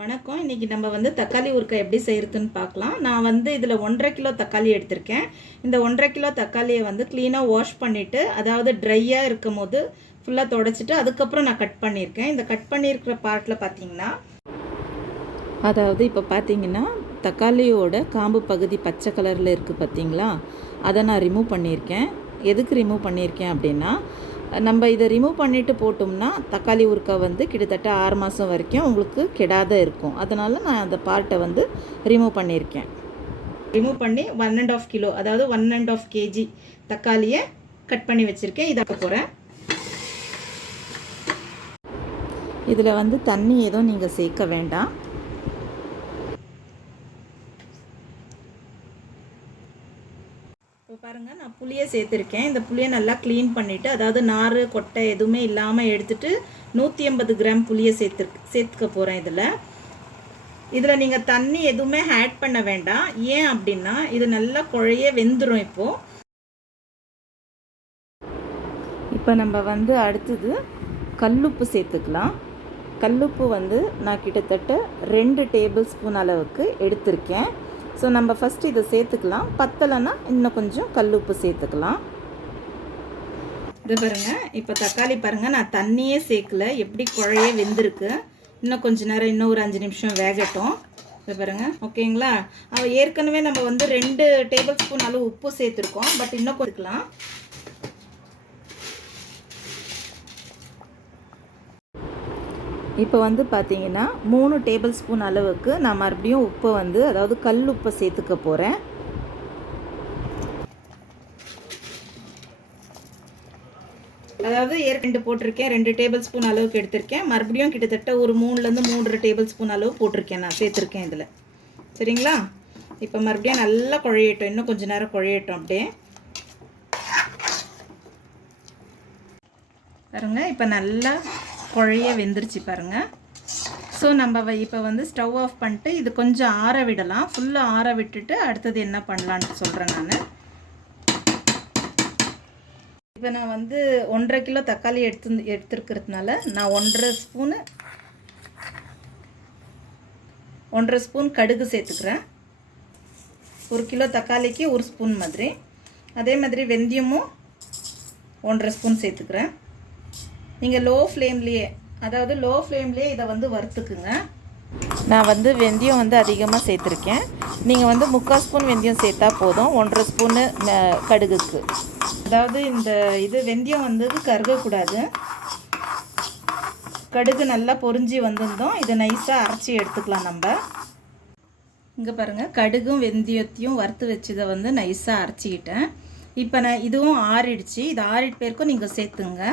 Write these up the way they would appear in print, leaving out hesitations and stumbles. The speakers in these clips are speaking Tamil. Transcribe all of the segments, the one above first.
வணக்கம். இன்றைக்கி நம்ம தக்காளி ஊறுகாய் எப்படி செய்கிறதுன்னு பார்க்கலாம். நான் இதில் 1.5 கிலோ தக்காளி எடுத்திருக்கேன். இந்த 1.5 கிலோ தக்காளியை க்ளீனாக வாஷ் பண்ணிவிட்டு, அதாவது ட்ரையாக இருக்கும் போது ஃபுல்லாக தொடச்சிட்டு அதுக்கப்புறம் நான் கட் பண்ணியிருக்கேன். இந்த கட் பண்ணியிருக்கிற பார்ட்டில் பார்த்தீங்கன்னா, அதாவது இப்போ பார்த்தீங்கன்னா தக்காளியோட காம்பு பகுதி பச்சை கலரில் இருக்குது பார்த்தீங்களா, அதை நான் ரிமூவ் பண்ணியிருக்கேன். எதுக்கு ரிமூவ் பண்ணியிருக்கேன் அப்படின்னா, நம்ம இதை ரிமூவ் பண்ணிவிட்டு போட்டோம்னா தக்காளி ஊறுகாய் கிட்டத்தட்ட 6 மாதம் வரைக்கும் உங்களுக்கு கெடாத இருக்கும். அதனால் நான் அந்த பார்ட்டை ரிமூவ் பண்ணியிருக்கேன். ரிமூவ் பண்ணி 1.5 கிலோ, அதாவது 1.5 kg தக்காளியை கட் பண்ணி வச்சுருக்கேன். இதை போகிறேன். இதில் தண்ணி எதுவும் நீங்கள் சேர்க்க வேண்டாம். இப்போ பாருங்கள், நான் புளியை சேர்த்துருக்கேன். இந்த புளியை நல்லா க்ளீன் பண்ணிவிட்டு, அதாவது நார் கொட்டை எதுவுமே இல்லாமல் எடுத்துகிட்டு 180 கிராம் புளியை சேர்த்துக்க போகிறேன். இதில் நீங்கள் தண்ணி எதுவுமே ஆட் பண்ண வேண்டாம். ஏன் அப்படின்னா இது நல்லா குழைய வெந்துடும். இப்போ நம்ம அடுத்தது கல்லுப்பு சேர்த்துக்கலாம். கல்லுப்பு நான் கிட்டத்தட்ட 2 டேபிள் ஸ்பூன் அளவுக்கு எடுத்திருக்கேன். ஸோ நம்ம ஃபஸ்ட்டு இதை சேர்த்துக்கலாம். பத்தலைன்னா இன்னும் கொஞ்சம் கல்லுப்பு சேர்த்துக்கலாம். இது பாருங்கள், இப்போ தக்காளி பாருங்கள், நான் தண்ணியே சேர்க்கல, எப்படி குழைய வெந்திருக்கு. இன்னும் கொஞ்சம் நேரம், இன்னும் ஒரு 5 நிமிஷம் வேகட்டும். இது பாருங்கள், ஓகேங்களா. ஏற்கனவே நம்ம 2 டேபிள் ஸ்பூன் அளவு உப்பு சேர்த்துருக்கோம். பட் இன்னும் கொடுக்கலாம். இப்போ பார்த்தீங்கன்னா 3 டேபிள் ஸ்பூன் அளவுக்கு நான் மறுபடியும் உப்பை அதாவது கல் உப்பை சேர்த்துக்க போகிறேன். அதாவது ஏற்கனவே போட்டிருக்கேன், 2 டேபிள் ஸ்பூன் அளவுக்கு எடுத்திருக்கேன். மறுபடியும் கிட்டத்தட்ட ஒரு 3லேருந்து 3.5 டேபிள் ஸ்பூன் அளவு போட்டிருக்கேன், நான் சேர்த்துருக்கேன் இதில். சரிங்களா. இப்போ மறுபடியும் நல்லா குழையட்டும், இன்னும் கொஞ்சம் நேரம் குழையட்டும். அப்படியே பாருங்க, இப்போ நல்லா குழைய வெந்துருச்சு பாருங்கள். ஸோ நம்ம இப்போ ஸ்டவ் ஆஃப் பண்ணிட்டு இது கொஞ்சம் ஆற விடலாம். ஃபுல்லாக ஆற விட்டுட்டு அடுத்தது என்ன பண்ணலான்னு சொல்கிறேன் நான். இப்போ நான் 1.5 கிலோ தக்காளி எடுத்துருக்கிறதுனால நான் 1.5 ஸ்பூன் கடுகு சேர்த்துக்கிறேன். 1 கிலோ தக்காளிக்கு 1 ஸ்பூன் மாதிரி. அதே மாதிரி வெந்தயமும் 1.5 ஸ்பூன் சேர்த்துக்கிறேன். நீங்கள் லோ ஃப்ளேம்லேயே இதை வறுத்துக்குங்க. நான் வெந்தயம் அதிகமாக சேர்த்துருக்கேன். நீங்கள் 3/4 ஸ்பூன் வெந்தயம் சேர்த்தா போதும், 1.5 ஸ்பூனு கடுகுக்கு. அதாவது இது வெந்தயம் கருகக்கூடாது. கடுகு நல்லா பொரிஞ்சு வந்திருந்தோம். இதை நைஸாக அரைச்சி எடுத்துக்கலாம் நம்ம. இங்கே பாருங்கள், கடுகும் வெந்தயத்தையும் வறுத்து வச்சதை நைஸாக அரைச்சிக்கிட்டேன். இப்போ நான் இதுவும் ஆறிடுச்சு. இது ஆறிட்டு பேருக்கும் நீங்கள் சேர்த்துங்க.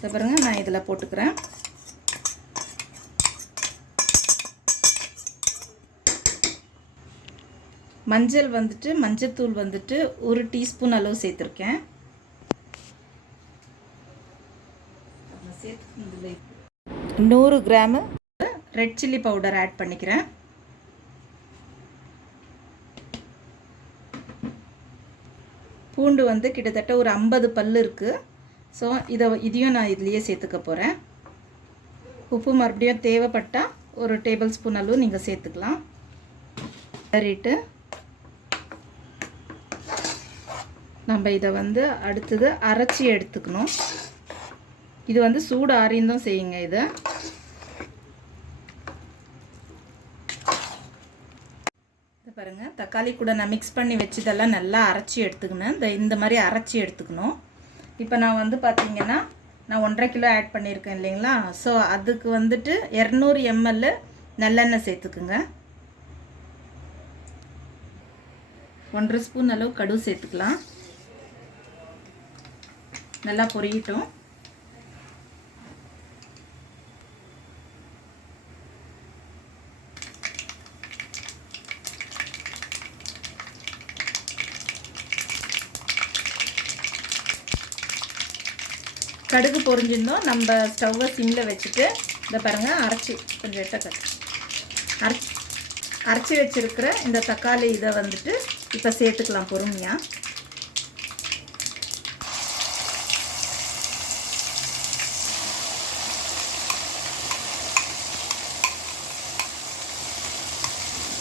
இதை பாருங்கள், நான் இதில் போட்டுக்கிறேன். மஞ்சள் மஞ்சத்தூள் 1 டீஸ்பூன் அளவு சேர்த்துருக்கேன். 100 gram red chilli powder add பண்ணிக்கிறேன். பூண்டு கிட்டத்தட்ட ஒரு 50 பல் இருக்குது. ஸோ இதையும் நான் இதுலேயே சேர்த்துக்க போகிறேன். உப்பு மறுபடியும் தேவைப்பட்டால் 1 டேபிள் ஸ்பூன் அளவு நீங்கள் சேர்த்துக்கலாம். சரிட்டு நம்ம இதை அடுத்தது அரைச்சி எடுத்துக்கணும். இது சூடு ஆறியும் செய்யுங்க. இதை பாருங்கள், தக்காளி கூட நான் மிக்ஸ் பண்ணி வச்சதெல்லாம் நல்லா அரைச்சி எடுத்துக்கணும். இந்த மாதிரி அரைச்சி எடுத்துக்கணும். இப்போ நான் பார்த்தீங்கன்னா நான் 1.5 கிலோ ஆட் பண்ணியிருக்கேன் இல்லைங்களா. ஸோ அதுக்கு 200 ml நல்லெண்ணெய் சேர்த்துக்குங்க. 1.5 ஸ்பூன் அளவு கடுகு சேர்த்துக்கலாம். நல்லா பொரியட்டும். கடுகு பொரிஞ்சிருந்தோம். நம்ம ஸ்டவ்வை சிம்மில் வச்சுட்டு இதை பாருங்கள், கொஞ்சம் அரைச்சி வச்சுருக்கிற இந்த தக்காளி இதை இப்போ சேர்த்துக்கலாம் பொறுமையாக.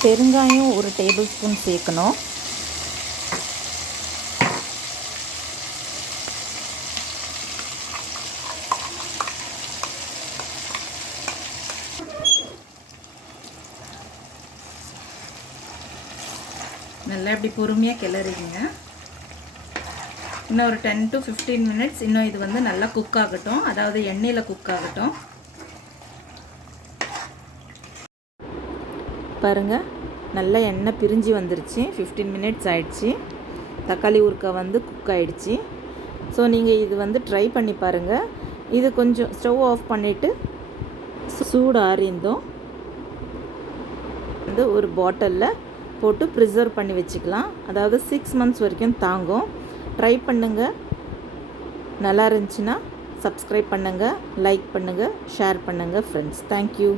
பெருங்காயம் 1 டேபிள் ஸ்பூன் சேர்க்கணும். நல்லா இப்படி பொறுமையாக கிளறிங்க. இன்னும் ஒரு 10 to 15 மினிட்ஸ் இன்னும் இது வந்து நல்லா குக் ஆகட்டும், அதாவது எண்ணெயில் குக் ஆகட்டும். பாருங்கள், நல்லா எண்ணெய் பிரிஞ்சு வந்துருச்சு. 15 மினிட்ஸ் ஆயிடுச்சு. தக்காளி ஊறுகாய் வந்து குக் ஆகிடுச்சு. ஸோ நீங்கள் இது வந்து ட்ரை பண்ணி பாருங்கள். இது கொஞ்சம் ஸ்டவ் ஆஃப் பண்ணிவிட்டு சூடு ஆறிந்தோம் வந்து ஒரு பாட்டிலில் போட்டு ப்ரிசர்வ் பண்ணி வச்சுக்கலாம். அதாவது 6 மந்த்ஸ் வரைக்கும் தாங்கும். ட்ரை பண்ணுங்கள். நல்லா இருந்துச்சுன்னா சப்ஸ்கிரைப் பண்ணுங்கள், லைக் பண்ணுங்கள், ஷேர் பண்ணுங்கள் ஃப்ரெண்ட்ஸ். தேங்க்யூ.